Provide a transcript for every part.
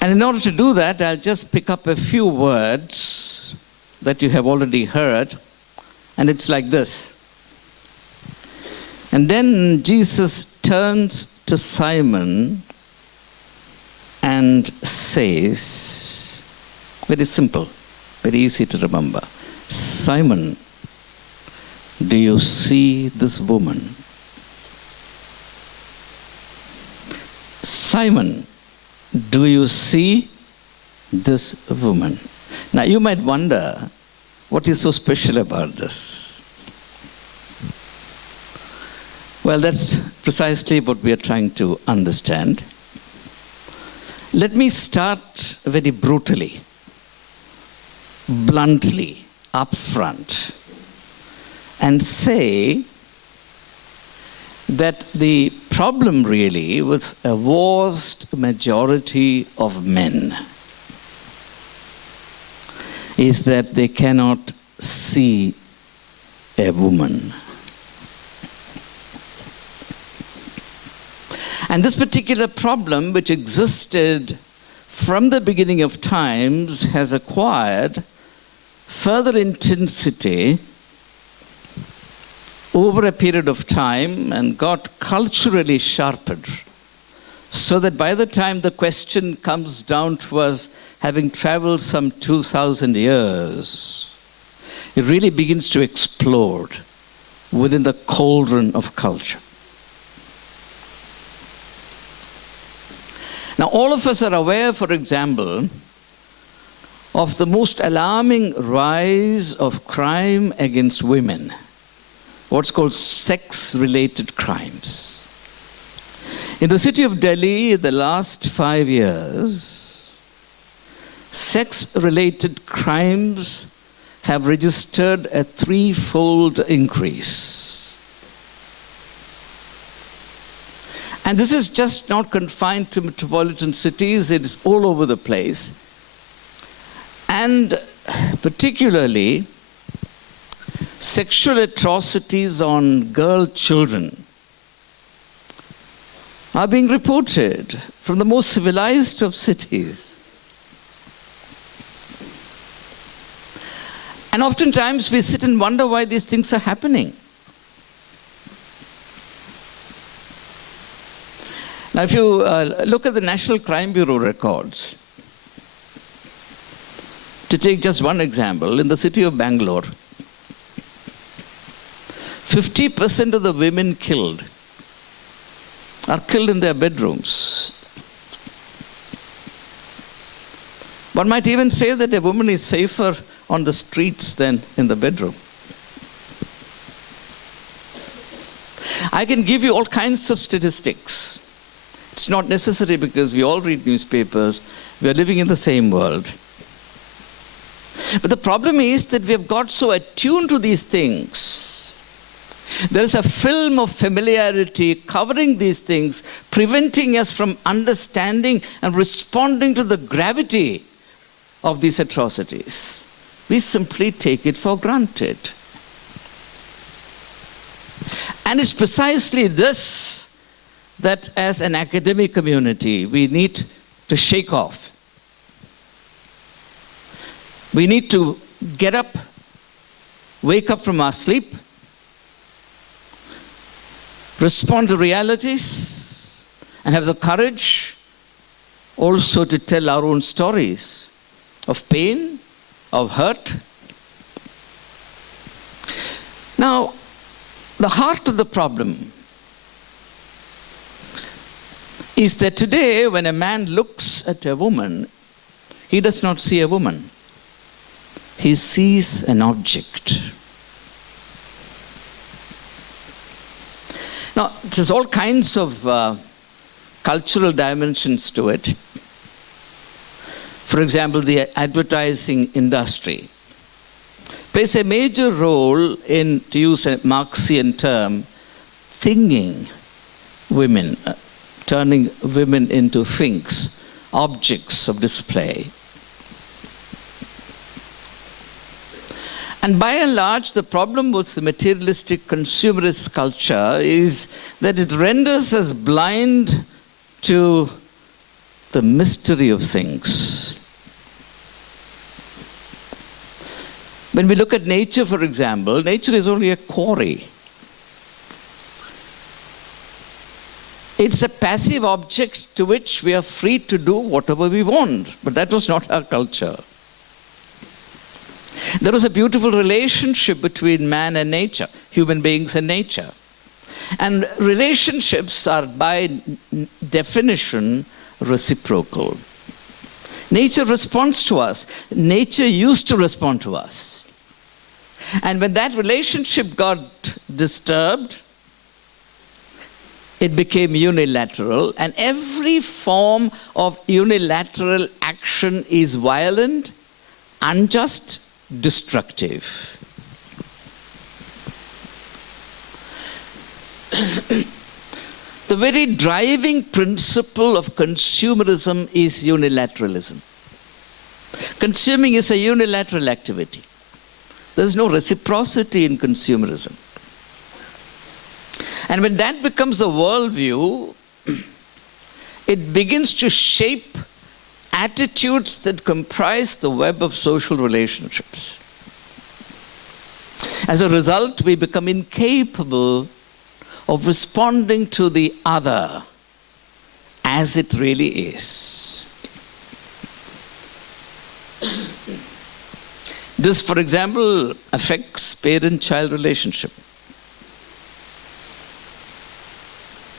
And in order to do that, I'll just pick up a few words that you have already heard, and it's like this. And then Jesus turns to Simon and says, very simple, very easy to remember, Simon, do you see this woman? Simon, do you see this woman? Now you might wonder, what is so special about this? Well, that's precisely what we are trying to understand. Let me start very brutally, bluntly, up front, and say that the problem really with a vast majority of men is that they cannot see a woman. And this particular problem, which existed from the beginning of times, has acquired further intensity over a period of time and got culturally sharpened, so that by the time the question comes down to us, having traveled some 2,000 years, it really begins to explode within the cauldron of culture. Now, all of us are aware, for example, of the most alarming rise of crime against women, what's called sex-related crimes. In the city of Delhi, in the last 5 years, sex-related crimes have registered a 3-fold increase. And this is just not confined to metropolitan cities, it is all over the place. And particularly, sexual atrocities on girl children are being reported from the most civilized of cities. And oftentimes we sit and wonder why these things are happening. Now, if you look at the National Crime Bureau records, to take just one example, in the city of Bangalore, 50% of the women killed are killed in their bedrooms. One might even say that a woman is safer on the streets than in the bedroom. I can give you all kinds of statistics. It's not necessary because we all read newspapers. We are living in the same world. But the problem is that we have got so attuned to these things. There is a film of familiarity covering these things, preventing us from understanding and responding to the gravity of these atrocities. We simply take it for granted. And it's precisely this that as an academic community we need to shake off. We need to get up, wake up from our sleep, respond to realities, and have the courage also to tell our own stories of pain, of hurt. Now, the heart of the problem is that today, when a man looks at a woman, he does not see a woman. He sees an object. Now, there's all kinds of cultural dimensions to it. For example, the advertising industry plays a major role in, to use a Marxian term, thinging women, turning women into things, objects of display. And by and large, the problem with the materialistic consumerist culture is that it renders us blind to the mystery of things. When we look at nature, for example, nature is only a quarry. It's a passive object to which we are free to do whatever we want. But that was not our culture. There was a beautiful relationship between man and nature, human beings and nature. And relationships are by definition reciprocal. Nature responds to us. Nature used to respond to us. And when that relationship got disturbed, it became unilateral, and every form of unilateral action is violent, unjust, destructive. The very driving principle of consumerism is unilateralism. Consuming is a unilateral activity. There's no reciprocity in consumerism. And when that becomes the worldview, it begins to shape attitudes that comprise the web of social relationships. As a result, we become incapable of responding to the other as it really is. This, for example, affects parent-child relationship.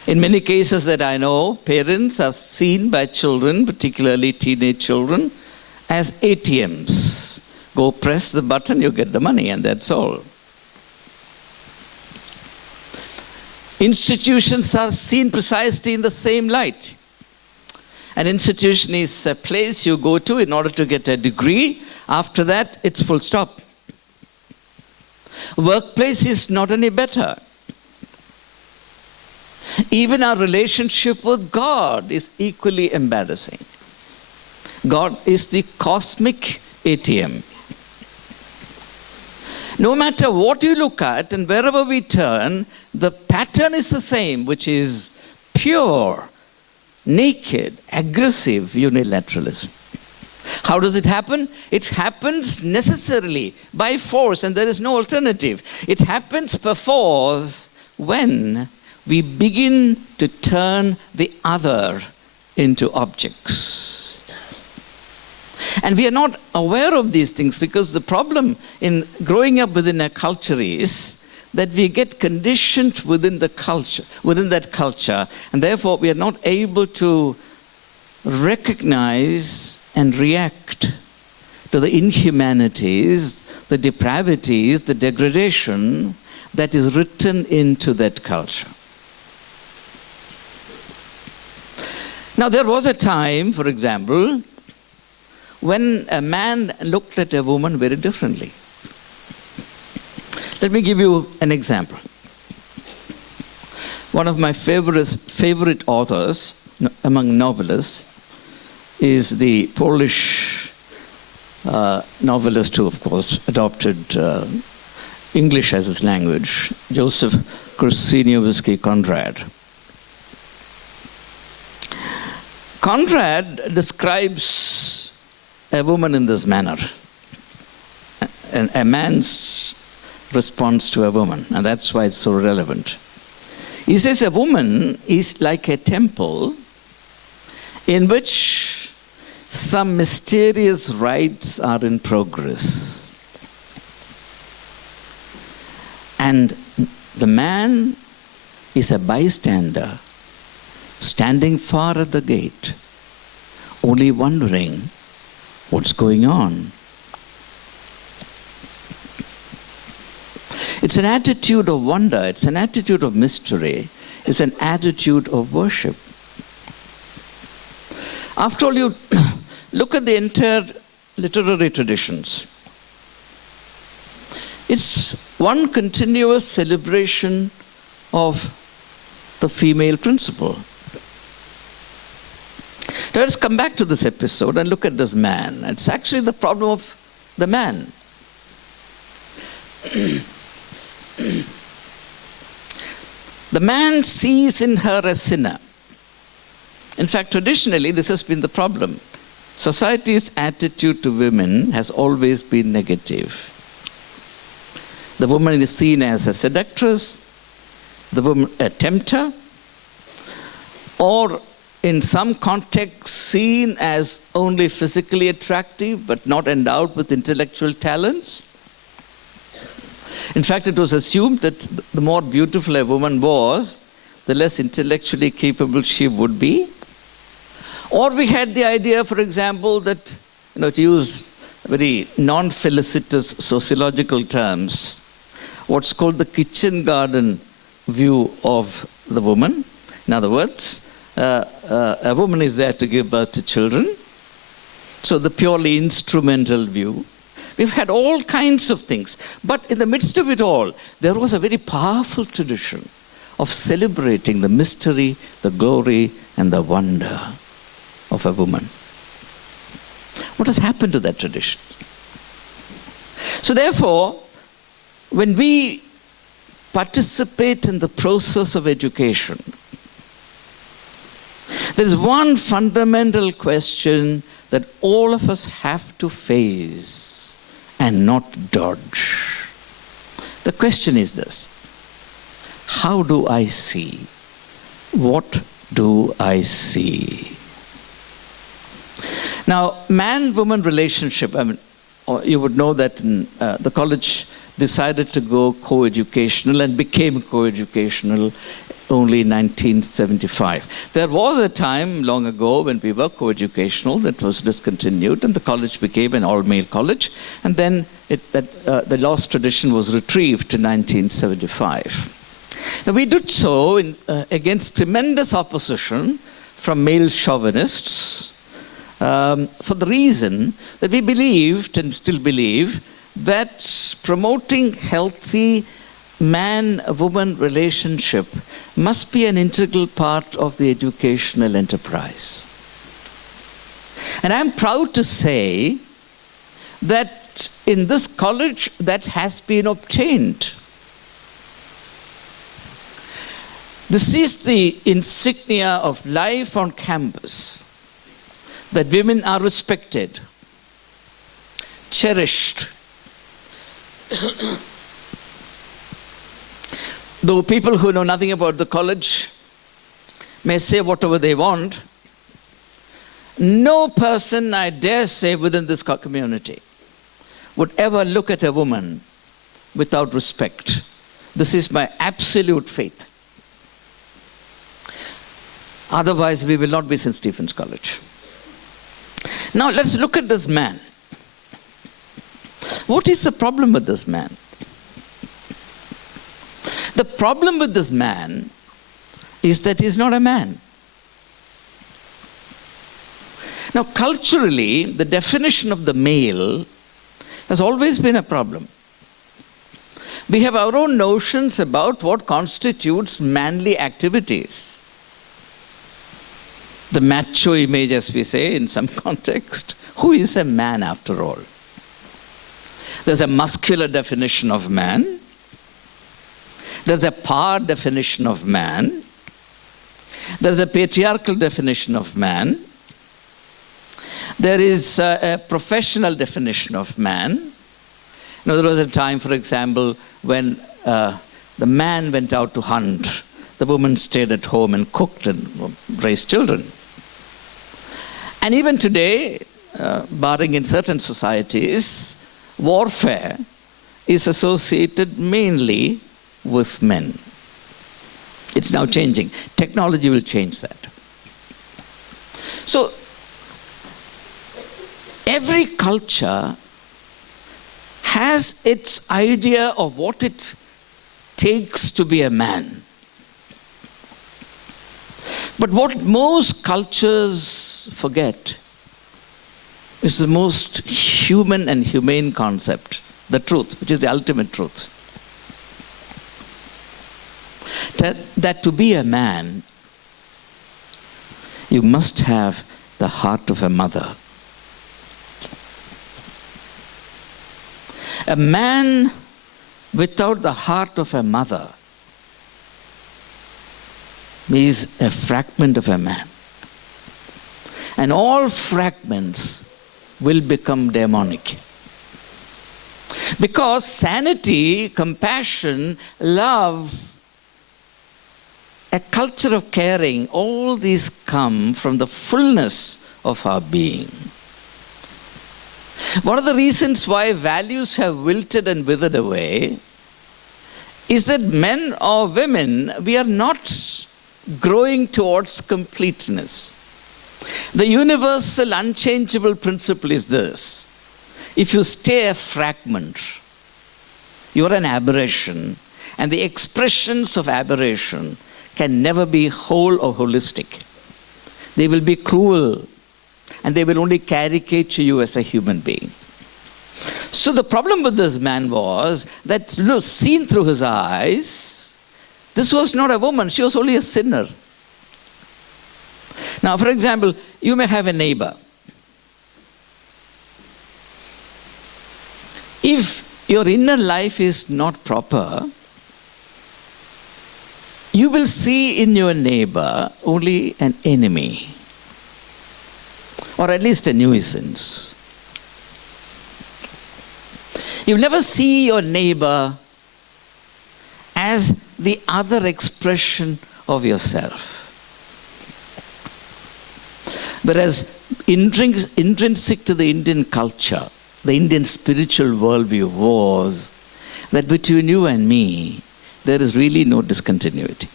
In many cases that I know, parents are seen by children, particularly teenage children, as ATMs. Go press the button, you get the money, and that's all. Institutions are seen precisely in the same light. An institution is a place you go to in order to get a degree. After that, it's full stop. Workplace is not any better. Even our relationship with God is equally embarrassing. God is the cosmic ATM. No matter what you look at and wherever we turn, the pattern is the same, which is pure, naked, aggressive unilateralism. How does it happen? It happens necessarily by force, and there is no alternative. It happens perforce when we begin to turn the other into objects. And we are not aware of these things because the problem in growing up within a culture is that we get conditioned within that culture, and therefore we are not able to recognize and react to the inhumanities, the depravities, the degradation that is written into that culture. Now, there was a time, for example, when a man looked at a woman very differently. Let me give you an example. One of my favorite authors among novelists is the Polish novelist who, of course, adopted English as his language, Joseph Korzeniowski Konrad. Konrad describes a woman in this manner, a man's response to a woman, and that's why it's so relevant. He says a woman is like a temple in which some mysterious rites are in progress. And the man is a bystander, standing far at the gate, only wondering what's going on. It's an attitude of wonder, it's an attitude of mystery, it's an attitude of worship. After all, you look at the entire literary traditions. It's one continuous celebration of the female principle. Now let's come back to this episode and look at this man. It's actually the problem of the man. The man sees in her a sinner. In fact, traditionally, this has been the problem. Society's attitude to women has always been negative. The woman is seen as a seductress, the woman a tempter, or in some contexts seen as only physically attractive but not endowed with intellectual talents. In fact, it was assumed that the more beautiful a woman was, the less intellectually capable she would be. Or we had the idea, for example, that, to use very non-felicitous sociological terms, what's called the kitchen garden view of the woman. In other words, a woman is there to give birth to children. So the purely instrumental view. We've had all kinds of things. But in the midst of it all, there was a very powerful tradition of celebrating the mystery, the glory, and the wonder of a woman. What has happened to that tradition? So therefore, when we participate in the process of education, there's one fundamental question that all of us have to face and not dodge. The question is this: how do I see? What do I see? Now, man-woman relationship, you would know that the college decided to go co-educational and became co-educational only in 1975. There was a time long ago when we were co-educational that was discontinued and the college became an all-male college, and then the lost tradition was retrieved in 1975. Now, we did so against tremendous opposition from male chauvinists, for the reason that we believed and still believe that promoting healthy man-woman relationship must be an integral part of the educational enterprise. And I'm proud to say that in this college that has been obtained. This is the insignia of life on campus, that women are respected, cherished. Though people who know nothing about the college may say whatever they want, no person, I dare say, within this community would ever look at a woman without respect. This is my absolute faith. Otherwise, we will not be St. Stephen's College. Now, let's look at this man. What is the problem with this man? The problem with this man is that he's not a man. Now, culturally, the definition of the male has always been a problem. We have our own notions about what constitutes manly activities. The macho image, as we say in some context. Who is a man after all? There's a muscular definition of man. There's a power definition of man. There's a patriarchal definition of man. There is a professional definition of man. There was a time, for example, when the man went out to hunt. The woman stayed at home and cooked and raised children. And even today, barring in certain societies, warfare is associated mainly with men. It's now changing. Technology will change that. So, every culture has its idea of what it takes to be a man. But what most cultures forget is the most human and humane concept, the truth, which is the ultimate truth. That to be a man, you must have the heart of a mother. A man without the heart of a mother is a fragment of a man. And all fragments will become demonic. Because sanity, compassion, love, a culture of caring, all these come from the fullness of our being. One of the reasons why values have wilted and withered away is that men or women, we are not growing towards completeness. The universal, unchangeable principle is this: if you stay a fragment, you're an aberration, and the expressions of aberration can never be whole or holistic. They will be cruel, and they will only caricature you as a human being. So the problem with this man was that, seen through his eyes, this was not a woman, she was only a sinner. Now, for example, you may have a neighbor. If your inner life is not proper, you will see in your neighbor only an enemy, or at least a nuisance. You'll never see your neighbor as the other expression of yourself. Whereas intrinsic to the Indian culture, the Indian spiritual worldview was that between you and me, there is really no discontinuity.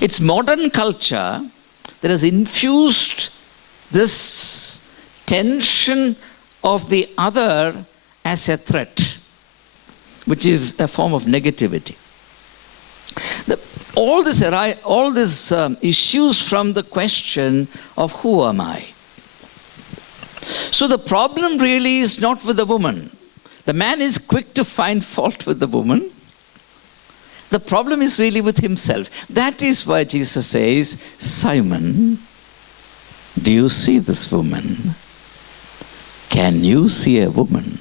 It's modern culture that has infused this tension of the other as a threat, which is a form of negativity. All this issues from the question of who am I? So the problem really is not with the woman. The man is quick to find fault with the woman. The problem is really with himself. That is why Jesus says, Simon, do you see this woman? Can you see a woman?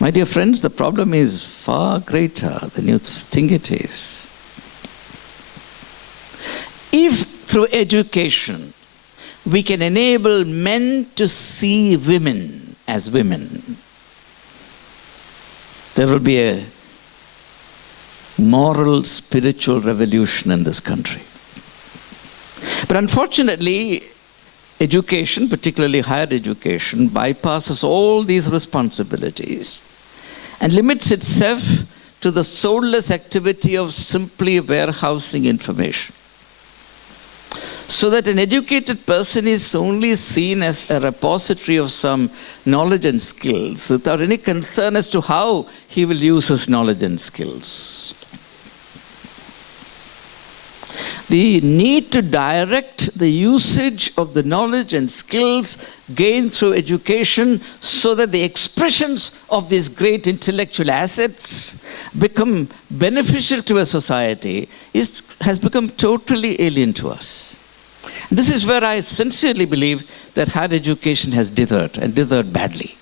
My dear friends, the problem is far greater than you think it is. If through education we can enable men to see women as women, there will be a moral, spiritual revolution in this country. But unfortunately, education, particularly higher education, bypasses all these responsibilities and limits itself to the soulless activity of simply warehousing information. So that an educated person is only seen as a repository of some knowledge and skills without any concern as to how he will use his knowledge and skills. The need to direct the usage of the knowledge and skills gained through education so that the expressions of these great intellectual assets become beneficial to a society has become totally alien to us. This is where I sincerely believe that higher education has dithered, and dithered badly.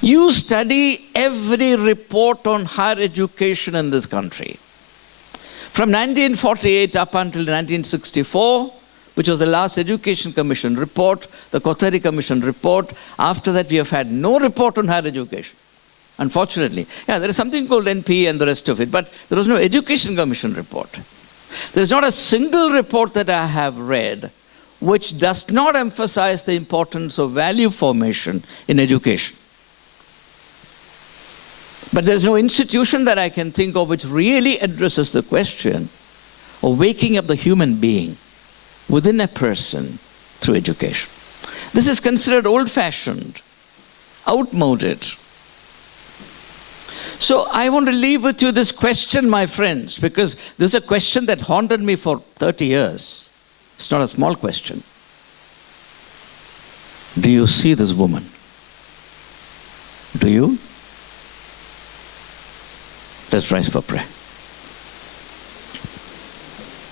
You study every report on higher education in this country. From 1948 up until 1964, which was the last Education Commission report, the Kothari Commission report. After that, we have had no report on higher education, unfortunately. Yeah, there is something called NP and the rest of it, but there was no Education Commission report. There's not a single report that I have read which does not emphasize the importance of value formation in education. But there's no institution that I can think of which really addresses the question of waking up the human being within a person through education. This is considered old-fashioned, outmoded. So I want to leave with you this question, my friends, because this is a question that haunted me for 30 years. It's not a small question. Do you see this woman? Do you? Let's rise for prayer.